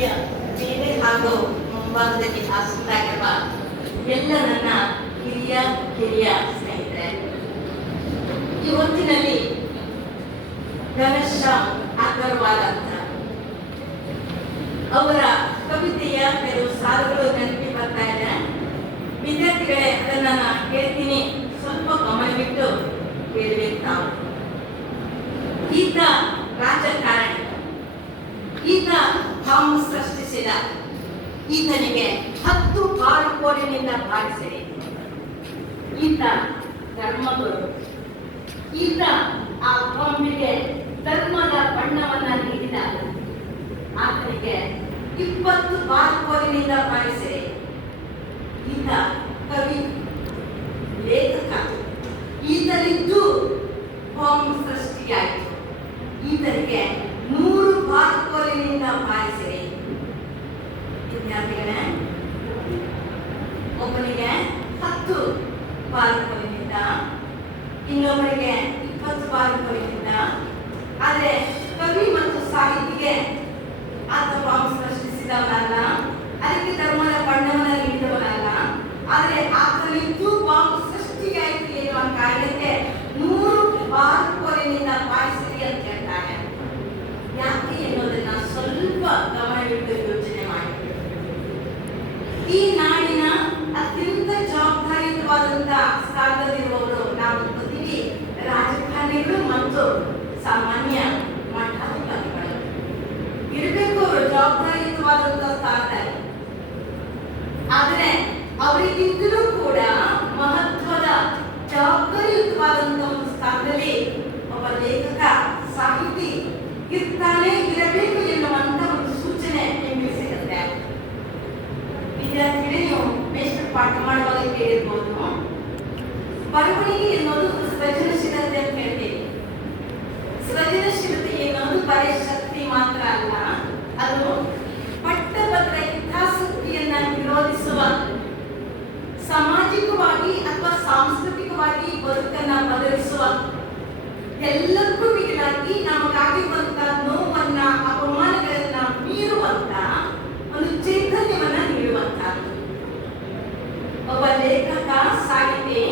ವೇದಿಕೆಯ ಮೇಲೆ ಹಾಗೂ ಮುಂಭಾಗದಲ್ಲಿ ಆಸೀನರಾಗಿರುವ ಎಲ್ಲ ನನ್ನ ಹಿರಿಯ ಕಿರಿಯ ಸ್ನೇಹಿತರೆ, ಈ ಹೊತ್ತಿನಲ್ಲಿ ಘನಶ್ಯಾಮ್ ಅಗರ್ವಾಲ್ ಅಂತ ಅವರ ಕವಿತೆಯ ಕೆಲವು ಸಾಲುಗಳು ನೆನಪಿ ಬರ್ತಾ ಇದೆ. ವಿದ್ಯಾರ್ಥಿಗಳೇ, ಅದನ್ನ ನಾನು ಹೇಳ್ತೀನಿ, ಸ್ವಲ್ಪ ಗಮನವಿಟ್ಟು ಕೇಳಬೇಕು ತಾವು. ಈತ ರಾಜಕಾರಣಿ, ಈತ ಬಾಂಬ್ ಸೃಷ್ಟಿಸಿದ, ಈತನಿಗೆ 10 ಬಾರುಕೋಲಿನಿಂದ ಬಾರಿಸಿದೆ. ಈತ ಧರ್ಮಗುರು, ಈತ ಆ ಬಾಂಬಿಗೆ ಧರ್ಮದ ಬಣ್ಣವನ್ನ ನೀಡಿದ, ಆತನಿಗೆ 20 ಬಾರುಕೋಲಿನಿಂದ ಬಾರಿಸಿದೆ. ಈತ ಕವಿ, ಲೇಖಕ, ಈತನಿದ್ದು ಬಾಂಬ್ ಸೃಷ್ಟಿಯಾಯಿತು. ಈತನಿಗೆ 100 ಬಾರುಕೋಲಿನಿಂದ ಬಾರಿಸಿದೆ. ವಿದ್ಯಾರ್ಥಿಗಳೇ, ಒಬ್ಬನಿಗೆ 10 ಬಾರುಕೋಲಿನಿಂದ, ಇನ್ನೊಬ್ಬರಿಗೆ 20 ಬಾರುಕೋಲಿನಿಂದ. ಆದರೆ ಕವಿ ಮತ್ತು ಸಾಹಿತಿಗೆ ಆತ ಬಾಂಬ್ ಸೃಷ್ಟಿಸಿದವನಲ್ಲ, ಅದಕ್ಕೆ ಧರ್ಮದ ಬಣ್ಣವನ್ನು ನೀಡಿದವನಲ್ಲ. ಆದರೆ ಆತನಿದ್ದು ಬಾಂಬ್ ಸೃಷ್ಟಿಯಾಯಿತು ಎನ್ನುವ ಕಾರಣಕ್ಕೆ 100 ಬಾರುಕೋಲಿನಿಂದ ಬಾರಿಸಿರಿ ಅಂತ ಹೇಳ್ತಾರೆ. ಯಾಕೆ ಎನ್ನುವುದನ್ನ ಸ್ವಲ್ಪ ಗಮನವಿಟ್ಟು ಯೋಚನೆ ಮಾಡಿ. ಈ ನಾಡಿನ ಅತ್ಯಂತ ಜವಾಬ್ದಾರಿಯುತವಾದಂತಹ ಸ್ಥಾನದಲ್ಲಿರುವವರು ನಾವು ಪ್ರತಿವಿ ರಾಜಕಾರಣಿಗಳು ಮತ್ತು ಸಾಮಾನ್ಯ ಮಠಾಧಿಕಾರಿಗಳು ಇರಬೇಕು. ಅವರು ಜವಾಬ್ದಾರಿಯುತವಾದಂತಹ ಸ್ಥಾನದಲ್ಲಿ, ಆದರೆ ಅವರಿಗಿಂತಲೂ ಕೂಡ ಮಹತ್ವದ ಜವಾಬ್ದಾರಿಯುತವಾದಂತಹ ಒಂದು ಸ್ಥಾನದಲ್ಲಿ ಒಬ್ಬ ಲೇಖಕ, ಸಾಹಿತಿ ಇರ್ತಾನೆ, ಇರಬೇಕು ಎನ್ನುವಂತ ಒಂದು ಸೂಚನೆ ನಿಮಗೆ ಸಿಗುತ್ತೆ. ವಿದ್ಯಾರ್ಥಿಗಳೇ, ನೀವು ಮೇಷ್ಟ್ರು ಪಾಠ ಮಾಡುವಾಗ ಕೇಳಿರ್ಬೋದು, ಬರವಣಿಗೆ ಎನ್ನುವುದು ಸೃಜನಶೀಲತೆ ಅಂತ ಹೇಳ್ತೀವಿ. ಸೃಜನಶೀಲತೆ ಎನ್ನುವುದು ಬರೀ ಶಕ್ತಿ ಮಾತ್ರ ಅಲ್ಲ, ಅದು ಪಟ್ಟಭದ್ರ ಹಿತಾಸಕ್ತಿಯನ್ನ ವಿರೋಧಿಸುವ, ಸಾಮಾಜಿಕವಾಗಿ ಅಥವಾ ಸಾಂಸ್ಕೃತಿಕವಾಗಿ ಬದುಕನ್ನ ಬದಲಿಸುವ, ಎಲ್ಲಕ್ಕೂ ಮಿಗಿಲಾಗಿ ನಮಗಾಗಿರುವಂತ ನೋವನ್ನ, ಅಪಮಾನಗಳನ್ನ ಮೀರುವಂತ ಒಂದು ಚೈತನ್ಯವನ್ನ ನೀಡುವಂತ ಒಬ್ಬ ಲೇಖಕ, ಸಾಹಿತಿ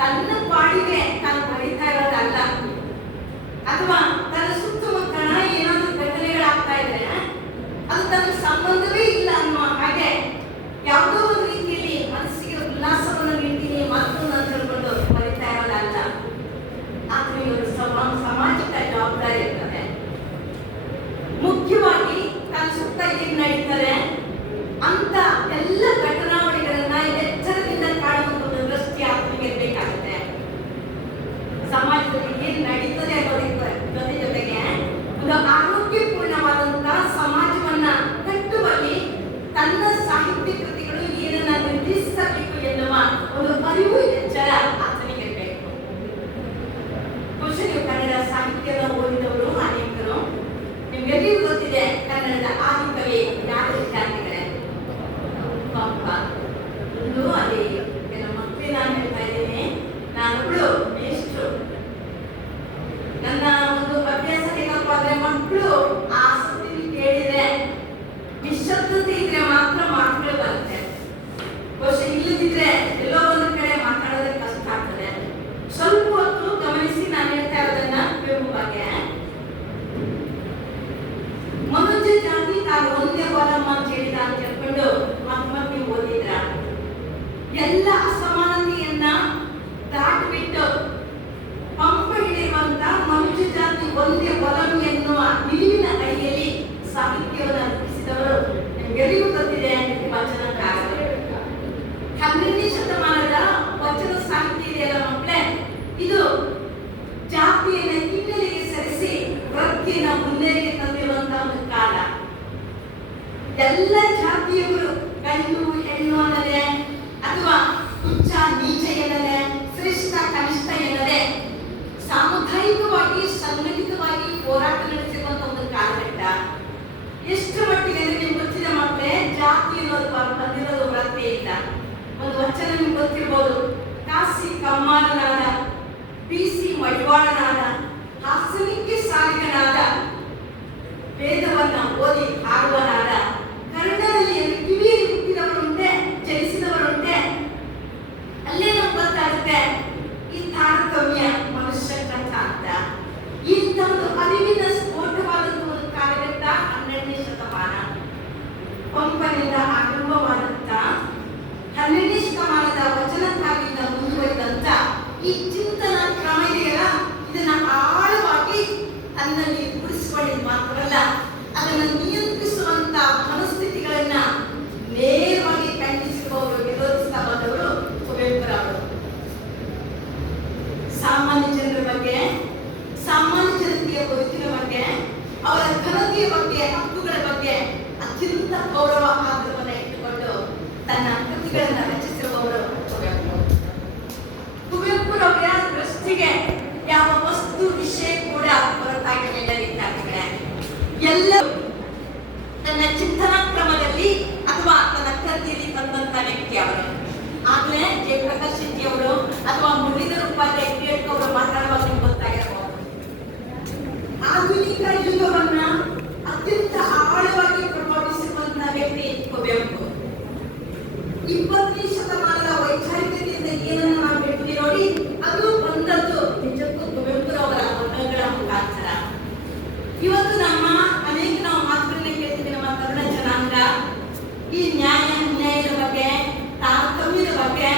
ತನ್ನ ಪಾಡಿಗೆ ತಾನು ಬರೀತಾ ಇರೋದಲ್ಲ, ಅಥವಾ ತನ್ನ ಸುತ್ತಮುತ್ತಲ ಏನಾದ್ರೂ ಘಟನೆಗಳಾಗ್ತಾ ಇದ್ರೆ ಅದು ತನ್ನ ಸಂಬಂಧವೇ ಇಲ್ಲ ಅನ್ನುವ ಹಾಗೆ ಯಾವುದೋ ಒಂದು ರೀತಿಯಲ್ಲಿ ಮನಸ್ಸಿಗೆ ಉಲ್ಲಾಸವನ್ನು ನೀಡ್ತೀನಿ ಮತ್ತೊಂದು ಅಂತ ಹೇಳ್ಕೊಂಡು ಬರೀತಾ ಇರೋದಲ್ಲ. ಆತನಿಗೆ ಒಂದು ಸಾಮಾಜಿಕ ಜವಾಬ್ದಾರಿ ಇರ್ತದೆ. ಮುಖ್ಯವಾಗಿ ತನ್ನ ಸುತ್ತ ಏನ್ ನಡೀತಾರೆ ಅಂತ ಎಲ್ಲ ಘಟನಾವಳಿಗಳನ್ನ ಎಚ್ಚರದಿಂದ ಕಾಣುವಂತ ಒಂದು ದೃಷ್ಟಿ ಆತನಿಗೆ ಬೇಕಾಗುತ್ತೆ. ಸಮಾಜದಲ್ಲಿ ಏನ್ ನಡೀತದೆ ಅನ್ನೋದಕ್ಕೆ ಜೊತೆಗೆ ಒಂದು ಆರೋಗ್ಯಪೂರ್ಣವಾದಂತಹ ಸಮಾಜವನ್ನ ಕಟ್ಟುವಲ್ಲಿ ತನ್ನ ಸಾಹಿತ್ಯ ಕೃತಿಗಳು ಏನನ್ನ ನಿರ್ದೇಶಿಸಬೇಕು ಎನ್ನುವ ಒಂದು ಅರಿವು, ಎಚ್ಚರ ಆತನಿಗೆ ಬೇಕು. ಬಹುಶಃ ನೀವು ಕನ್ನಡ ಸಾಹಿತ್ಯದ ಓದಿದವರು ಅನೇಕರು, ನಿಮ್ಗೆಲ್ಲರಿಗೂ ಗೊತ್ತಿದೆ ಕನ್ನಡದ ಆದಿಕವಿ ಯಾರು ವಿದ್ಯಾರ್ಥಿಗಳೇ? ಪಂಪ. ಒಂದು ಅಲ್ಲಿ ಕೆಲವು ಮಕ್ಕಳಿಗೆ ನಾನು ಹೇಳ್ತಾ ಇದ್ದೀನಿ, ನಾನೊಬ್ಳು ಮೇಷ್ಟ್ರು, ನನ್ನ ಒಂದು ಅಭ್ಯಾಸ ಹೇಗಪ್ಪ ಅಂದ್ರೆ, ಮಕ್ಕಳು ಆಸಕ್ತಿ ಕೇಳಿದ್ರೆ, ನಿಶ್ಶಬ್ದತೆ ಇದ್ರೆ ಮಾತ್ರ ಮಾತುಗಳು ಬರುತ್ತೆ. ಬಹುಶಃ ಇಲ್ಲದಿದ್ರೆ ಎಲ್ಲೋ ಒಂದು ಕಡೆ ಮಾತಾಡೋದಕ್ಕೆ ಕಷ್ಟ ಆಗ್ತದೆ. ಸ್ವಲ್ಪ ಹೊತ್ತು ಗಮನಿಸಿ ನಾನು ಹೇಳ್ತಾ ಇರೋದನ್ನ ಕುವೆಂಪು ಬಗ್ಗೆ. ಮನುಷ್ಯ ಜಾತಿ ತಾನು ಒಂದೇ ಬಲಮ್ಮ ಅಂತ ಹೇಳಿದ ಅಂತ ಹೇಳ್ಕೊಂಡು ಮತ್ತೆ ನೀವು ಓದಿದ್ರ, ಎಲ್ಲ ಅಸಮಾನತೆಯನ್ನ ದಾಟಿಬಿಟ್ಟು ಪಂಪ ಹೇಳಿರುವಂತ ಮನುಷ್ಯ ಜಾತಿ ಒಂದೇ ಬಲಂ ಎನ್ನುವ ನಿಲುವಿನ ಅಡಿಯಲ್ಲಿ ಸಾಹಿತ್ಯವನ್ನು ರೂಪಿಸಿದವರು ನಿಮಗೆಲ್ಲರಿಗೂ ಗೊತ್ತಿದೆ. ವಚನಕಾರರು 12ನೇ ಶತಮಾನದ ವಚನ ಸಾಹಿತ್ಯ ಇದೆಯಲ್ಲ ಮಕ್ಕಳೇ, ಇದು ಜಾತಿಯನ್ನ ಹಿನ್ನೆಲೆಗೆ ಸರಿಸಿ ವೃತ್ತಿಯನ್ನ ಮುನ್ನೆಲೆಗೆ ತಂದಿರುವಂತಹ ಒಂದು ಕಾಲ. ಎಲ್ಲ ಜಾತಿಯವರು ಗಂಡು ಹೆಣ್ಣು ಅನ್ನದೆ, ಅಥವಾ ಉಚ್ಚ ನೀಚ ಎನ್ನದೆ, ಶ್ರೇಷ್ಠ ಕನಿಷ್ಠ ಎನ್ನದೆ, ಸಾಮುದಾಯಿಕವಾಗಿ ಸಂಘಟಿತವಾಗಿ ಹೋರಾಟ ನಡೆಸಿರುವಂತಹ ಒಂದು ಕಾಲಘಟ್ಟ. ಎಷ್ಟು ಮಟ್ಟಿಗೆ ಅಂದ್ರೆ ನಿಮ್ಗೆ ಗೊತ್ತಿದೆ ಮಕ್ಕಳೇ, ಜಾತಿ ಅನ್ನೋದು ಬಂದಿರೋದು ವೃತ್ತಿಯಿಂದ. ಒಂದು ವಚನ ನಿಮ್ಗೆ ಗೊತ್ತಿರ್ಬೋದು, ಕಾಸಿ ಕಮ್ಮಾರನಾದ, ಬಿಸಿ ಮಡಿವಾಳನಾದ, ಹಾಸನಿಕ್ಕೆ ಸಾಲಿಗನಾದ, ವೇದವನ್ನ ಓದಿ ಹಾಡುವನಾದ, ಅದನ್ನು ನಿಯಂತ್ರಿಸುವಂತ ಮನಸ್ಥಿತಿಗಳನ್ನ ನೇರವಾಗಿ ಖಂಡಿಸಿರುವವರು, ವಿರೋಧಿಸ್ತಾ ಬಂದವರು ಕುವೆಂಪುರವರು. ಸಾಮಾನ್ಯ ಜನರ ಬಗ್ಗೆ, ಸಾಮಾನ್ಯ ಜನತೆಯ ಬದುಕಿನ ಬಗ್ಗೆ, ಅವರ ಘನತೆಯ ಬಗ್ಗೆ, ಹಕ್ಕುಗಳ ಬಗ್ಗೆ ಅತ್ಯಂತ ಗೌರವ ಆದರವನ್ನು ಇಟ್ಟುಕೊಂಡು ತನ್ನ ಕೃತಿಗಳನ್ನು ರಚಿಸಿರುವವರು ಕುವೆಂಪು. ಕುವೆಂಪುರವರ ದೃಷ್ಟಿಗೆ ಯಾವ ವಸ್ತು ವಿಷಯ ಕೂಡ ಹೊರತಾಗಿರಲಿಲ್ಲ ವಿದ್ಯಾರ್ಥಿಗಳೇ. ಎಲ್ಲರೂ ತನ್ನ ಚಿಂತನಾ ಕ್ರಮದಲ್ಲಿ ಅಥವಾ ತನ್ನ ಕೃತಿಯಲ್ಲಿ ತಂದಂತ ವ್ಯಕ್ತಿ ಅವರು. ಆಗ್ಲೇ ಜಯಪ್ರಕಾಶ್ ಶೆಟ್ಟಿ ಅವರು ಅಥವಾ ಮುರಳೀಧರ ಉಪಾಧ್ಯಾಯ ಕೇಳ್ಕೊ ಅವರು ಮಾತಾಡುವಾಗ ನಿಮ್ಗೆ ಗೊತ್ತಾಗಿರಬಹುದು. ಆಧುನಿಕ ಯುಗವನ್ನ ಅತ್ಯಂತ ಆಳವಾಗಿ ಪ್ರಭಾವಿಸುವಂತಹ ವ್ಯಕ್ತಿ ಕುವೆಂಪು. 20ನೇ ಶತಮಾನದ ವೈಚಾರಿಕತೆಯಿಂದ ಏನನ್ನು ನಾವು ಬಿಡ್ತೀವಿ ನೋಡಿ, ಅದು ಬಂದದ್ದು ನಿಜಕ್ಕೂ ಕುವೆಂಪುರವರ ಪದಗಳ ಮುಖಾಂತರ. ಇವತ್ತು ಅನೇಕ ನಾವು ಮಾತುಗಳನ್ನ ಕೇಳ್ತೀವಿ. ನಮ್ಮ ತರುಣ ಜನಾಂಗ ಈ ನ್ಯಾಯದ ಬಗ್ಗೆ, ತಾರತಮ್ಯದ ಬಗ್ಗೆ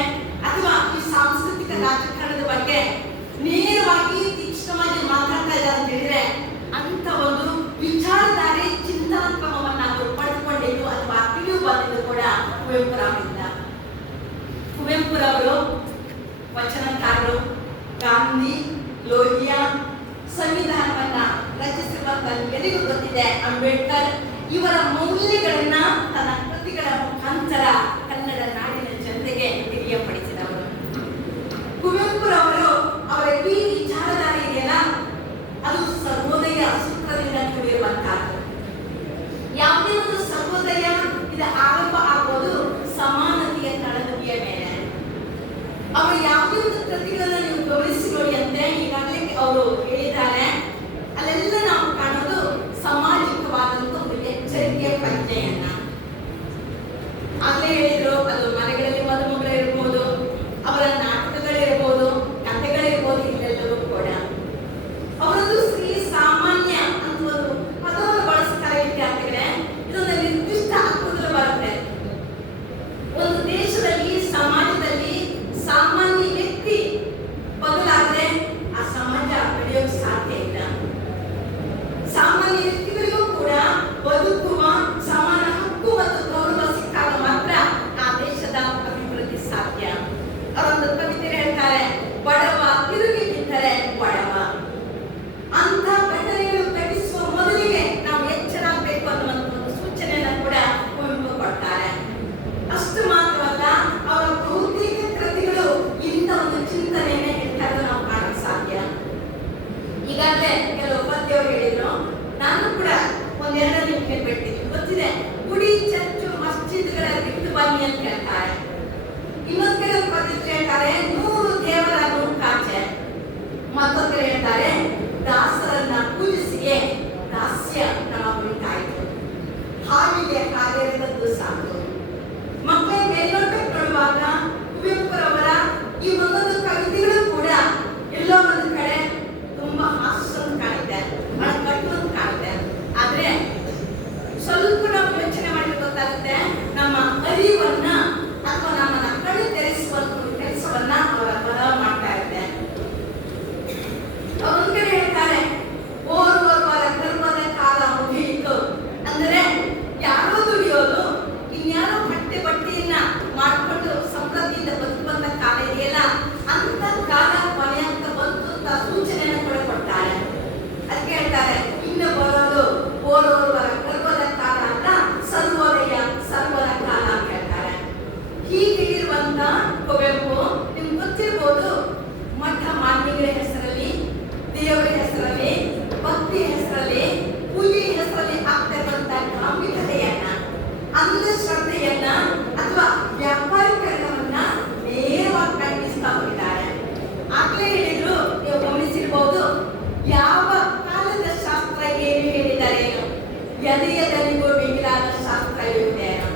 ಅಥವಾ ಈ ಸಾಂಸ್ಕೃತಿಕ ರಾಜಕಾರಣದ ಬಗ್ಗೆ ನೇರವಾಗಿ ತೀಕ್ಷ್ಣವಾಗಿ ಮಾತಾಡ್ತಾ ಇದ್ದಾರೆ ಅಂತ ಹೇಳಿದ್ರೆ, ಅಂತ ಒಂದು ವಿಚಾರಧಾರೆ ಚಿಂತನಾ ಕ್ರಮವನ್ನು ಅವರು ಪಡೆದುಕೊಂಡಿದ್ದು ಅಥವಾ ತಿಳಿದು ಬಂದಿದ್ದು ಕೂಡ ಕುವೆಂಪುರವರಿಂದ. ಕುವೆಂಪುರವರು ವಚನಕಾರರು, ಗಾಂಧಿ, ಲೋಹಿಯಾ, ಸಂವಿಧಾನವನ್ನ ರಚಿಸಿರುವಂತ ಎಲ್ಲರಿಗೂ ಗೊತ್ತಿದೆ. ಅಂಬೇಡ್ಕರ್ ಇವರ ಮೌಲ್ಯಗಳನ್ನ ತನ್ನ ಕೃತಿಗಳ ಮುಖಾಂತರ ಕನ್ನಡ ನಾಡಿನ ಜನತೆಗೆ ತಿಳಿಯಪಡಿಸಿದವರು. ಕುವೆಂಪುರವರು ಅವರ ಈ ವಿಚಾರಧಾರೆ ಇದೆಯಲ್ಲ, ಅದು ಸರ್ವೋದಯ ಸೂತ್ರದಿಂದ ಕೂಡಿರುವಂತಹದ್ದು. ಯಾವುದೇ ಒಂದು ಸರ್ವೋದಯ ಇದು ಆರಂಭ ಆಗೋದು ಸಮಾನತೆಯ ತಳಹದಿಯ ಮೇಲೆ. ಅವರು ಯಾವುದೇ ಒಂದು ಕೃತಿಗಳನ್ನ ನೀವು ಗಮನಿಸಿ ನೋಡಿ ಅಂತೆ ಈಗಾಗಲೇ ಅವರು ಹೇಳಿದ್ದಾರೆ. ಅಲ್ಲೆಲ್ಲ ನಾವು ಕಾಣೋದು ಸಾಮಾಜಿಕವಾದಂತ ಒಂದು ಎಚ್ಚರಿಕೆಯ ಪ್ರಜ್ಞೆಯನ್ನ. ಆಗ್ಲೇ ಹೇಳಿದ್ರು, ಅದು ಮನೆಗಳಲ್ಲಿ ಮದುಮಗಳಿರ್ಬೋದು, ಅವರ ನಾಟಕಗಳಿರ್ಬೋದು, ಕಥೆಗಳಿರ್ಬೋದು, ಇಲ್ಲೆಲ್ಲವೂ ಕೂಡ ಅವರದ್ದು ಶ್ರೀ ಸಾಮಾನ್ಯ ಅಂತ ಒಂದು ಪದವನ್ನು ಬಳಸ್ತಾರೆ ವಿದ್ಯಾರ್ಥಿಗಳೇ. ಇದೊಂದು ನಿರ್ದಿಷ್ಟ ಅರ್ಥದಲ್ಲಿ ಬರುತ್ತೆ. ಒಂದು ದೇಶದಲ್ಲಿ, ಸಮಾಜದಲ್ಲಿ ಸಾಮಾನ್ಯ ವ್ಯಕ್ತಿ ಬದಲಾದ್ರೆ ಆ ಸಮಾಜ ಬೆಳೆಯೋಕೆ ಸಾಧ್ಯ ಇಲ್ಲ. ಸಾಮಾನ್ಯ ವ್ಯಕ್ತಿಗಳಿಗೂ ಕೂಡ ಬದುಕುವ ಸಮಾನ ಹಕ್ಕು ಮತ್ತು ಗೌರವ ಸಿಕ್ಕಾಗ ಮಾತ್ರ ಆ ದೇಶದ ಅಭಿವೃದ್ಧಿ ಸಾಧ್ಯ. ಅವರೊಂದು ಕವಿತೆ ಹೇಳ್ತಾರೆ, ಬಡವ ತಿರುಗಿ ಬಿದ್ದರೆ ಬಡವ. ಅಂತ ಘಟನೆಗಳು ಘಟಿಸುವ ಮೊದಲಿಗೆ ನಾವು ಎಚ್ಚರಾಗಬೇಕು ಅನ್ನುವಂಥ ಒಂದು ಸೂಚನೆಯನ್ನು ಕೂಡ ಕುವೆಂಪು ಕೊಡ್ತಾರೆ. ಅಷ್ಟು ಮಾತ್ರವಲ್ಲ, ಅವರ ಬಹುತೇಕ ಕೃತಿಗಳು ಇಂಥ ಒಂದು ಚಿಂತನೆಯನ್ನೇ ಇರ್ತಾರೆ ನಾವು ಕಾಣಕ್ಕೆ ಸಾಧ್ಯ. ಈಗಾಗಲೇ ಕೆಲವು ಪದ್ಯವರು ಹೇಳಿದ್ರು, ನಾನು ಕೂಡ ಒಂದೆರಡು ನಿಮಿಷ ಬಿಡ್ತೀನಿ. ಗೊತ್ತಿದೆ, ಗುಡಿ, ಚರ್ಚು, ಮಸ್ಜಿದ್ಗಳ ಬಿಟ್ಟು ಬನ್ನಿ ಅಂತ ಹೇಳ್ತಾರೆ. ಇನ್ನೊಂದು ಕೆಲವು ಪದ್ಯಗಳು ಹೇಳ್ತಾರೆ, 100 ದೇವರ ಕಾಚೆ. ಮತ್ತೊಂದು ಹೇಳ್ತಾರೆ, ದಾಸರನ್ನ ಪೂಜಿಸಿಯೇ ದಾಸ್ಯ ನಮಗುಂಟಾಯಿತು, ಹಾವಿಗೆ ಹಾಗೆರದದ್ದು ಸಾಕು. ಮಕ್ಕಳ ಮೇಲ್ನೋಟಕ್ಕೆ ನೋಡುವಾಗ ಕುವೆಂಪುರವರ ಈ ಒಂದೊಂದು ಕವಿತೆಗಳು ಕೂಡ ಎಲ್ಲೋ ಒಂದು ಕಡೆ ತುಂಬಾ ಹಾಸ್ಯ ಕಾಣುತ್ತೆ, ಬಹಳ ಕಟ್ಟುವಂತ ಕಾಣುತ್ತೆ. ಆದ್ರೆ ಸ್ವಲ್ಪ ನಾವು ಯೋಚನೆ ಮಾಡಿ ಗೊತ್ತಾಗುತ್ತೆ, ನಮ್ಮ ಅರಿವನ್ನ ಅಥವಾ ನಮ್ಮನ್ನ ಕಣ್ಣು ತೆರೆಸುವಂತ ಕೆಲಸವನ್ನ ಅವರ ಪದ ಮಾಡ್ತಾ ಇರುತ್ತೆ. ಒಂದ್ ಕಡೆ ಹೇಳ್ತಾರೆ, ಓರ್ವರ ಗರ್ಭದ ಕಾಲ ಮುಗಿಯಿತು ಅಂದ್ರೆ ಯಾರೋ ದುಡಿಯೋದು, ಇನ್ಯಾರೋ ಬಟ್ಟೆಯನ್ನ ಮಾಡಿಕೊಂಡು ಸಮೃದ್ಧಿಯಿಂದ ಬದುಕುವಂತ ಕಾಲ ಇದೆಯಲ್ಲ, ಅಂತ ಕಾಲ ಕೊನೆ ಅಂತ ಬಂತು ಅಂತ ಸೂಚನೆಯನ್ನು ಕೂಡ ಕೊಡ್ತಾರೆ. ಅದಕ್ಕೆ ಹೇಳ್ತಾರೆ, ಇನ್ನು ಬರೋದು ಓರ್ವರ ಗರ್ಭದ ಕಾಲ ಅಂತ ಸರ್ವೋದಯ ಸರ್ವರ ಕಾಲ ಅಂತ ಹೇಳ್ತಾರೆ. ಹೀಗೆ ಇರುವಂತ ಕುವೆಂಪು ನಿಮ್ಗೆ ಗೊತ್ತಿರ್ಬೋದು, ಮಠ ಮಾನ್ಯಗಳ ಹೆಸರಲ್ಲಿ, ದೇವರ ಹೆಸರಲ್ಲಿ, ಭಕ್ತಿ ಹೆಸರಲ್ಲಿ, ಪೂಜೆ ಹೆಸರಲ್ಲಿ ಆಗ್ತಿರುವಂತ ಧಾರ್ಮಿಕತೆಯನ್ನ, ಅಂಧಶ್ರದ್ಧೆಯನ್ನ ಅಥವಾ ವ್ಯಾಪಾರೀಕರಣವನ್ನ ನೇರವಾಗಿ ಖಂಡಿಸ್ತಾ ಹೋಗಿದ್ದಾರೆ. ಆಗ್ಲೇ ಹೇಳಿದ್ರು, ನೀವು ಗಮನಿಸಿರ್ಬೋದು, ಯಾವ ಕಾಲದ ಶಾಸ್ತ್ರ ಏನು ಹೇಳಿದ್ದಾರೆ, ಎದೆಯದಲ್ಲಿಗೂ ಮಿಗಿಲಾದ ಶಾಸ್ತ್ರ ಇರುತ್ತೇನೋ.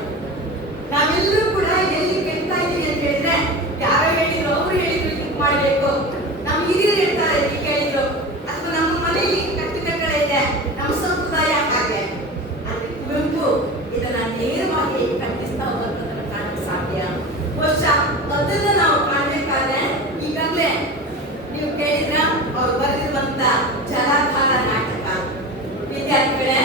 ನಾವೆಲ್ಲರೂ ಕೂಡ ಎಲ್ಲಿ ಕೆಡ್ತಾ ಇದೀವಿ ಅಂತ ಹೇಳಿದ್ರೆ, ಯಾರೋ ಹೇಳಿದ್ರು, ಅವ್ರು ಹೇಳಿದ್ರು ಹೀಗೆ ಮಾಡಬೇಕು, ನಮ್ಮ ಹಿರಿಯರು ಹೇಳ್ತಾರೆ ಹೀಗೆ ಹೇಳಿದ್ರು, ಅಥವಾ ನಮ್ಮ ಮನೆಯಲ್ಲಿ ಕಟ್ಟುಕಟ್ಟಳೆ ಇದೆ, ನಮ್ಮ ಸಂಪ್ರದಾಯ ಹಾಗೆ. ಅದಕ್ಕೆ ಕುವೆಂಪು ಇದನ್ನ ನೇರವಾಗಿ ಖಂಡಿಸ್ತಾ ಹೋಗೋದನ್ನ ಕಾಣಕ್ಕೆ ಸಾಧ್ಯ. ಬಹುಶಃ ಅದನ್ನ ನಾವು ಕಾಣಬೇಕಾದ್ರೆ ಈಗಾಗಲೇ ನೀವು ಕೇಳಿದ್ರ ಅವರು ಬರೆದಿರುವಂತ ಜಲಾಧಾರ ನಾಟಕ. ವಿದ್ಯಾರ್ಥಿಗಳೇ,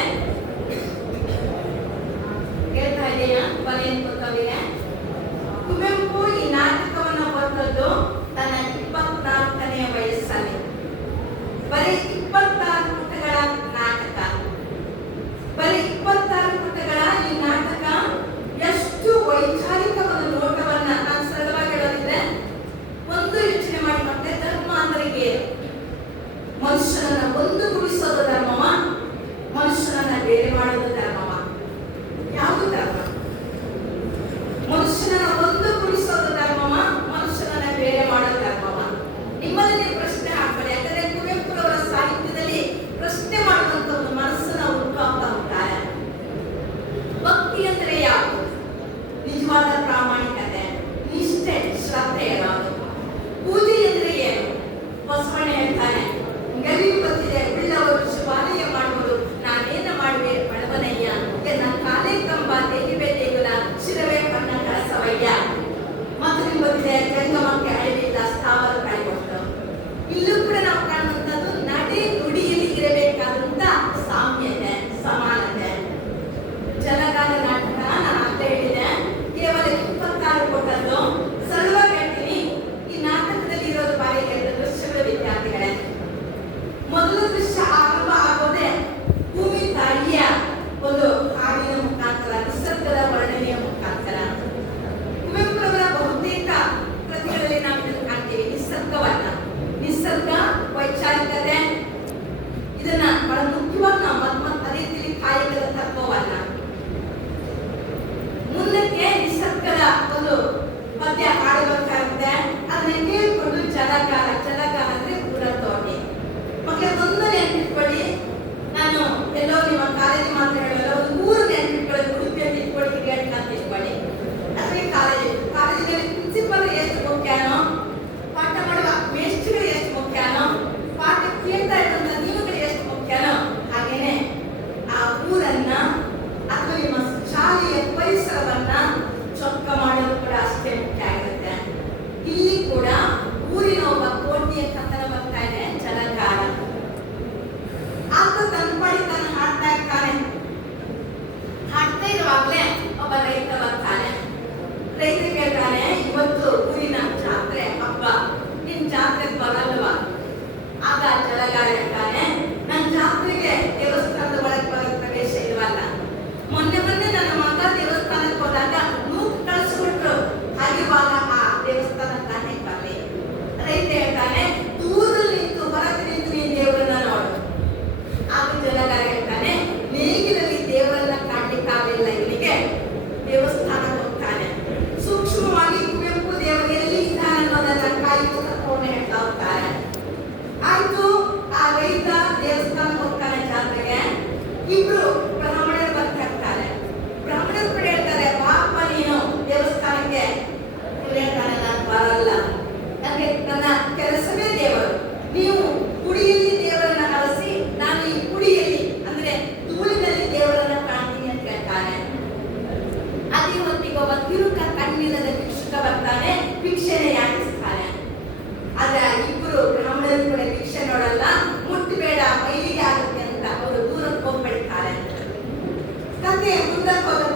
ಮುಂದಕ್ಕೆ ಹೋದ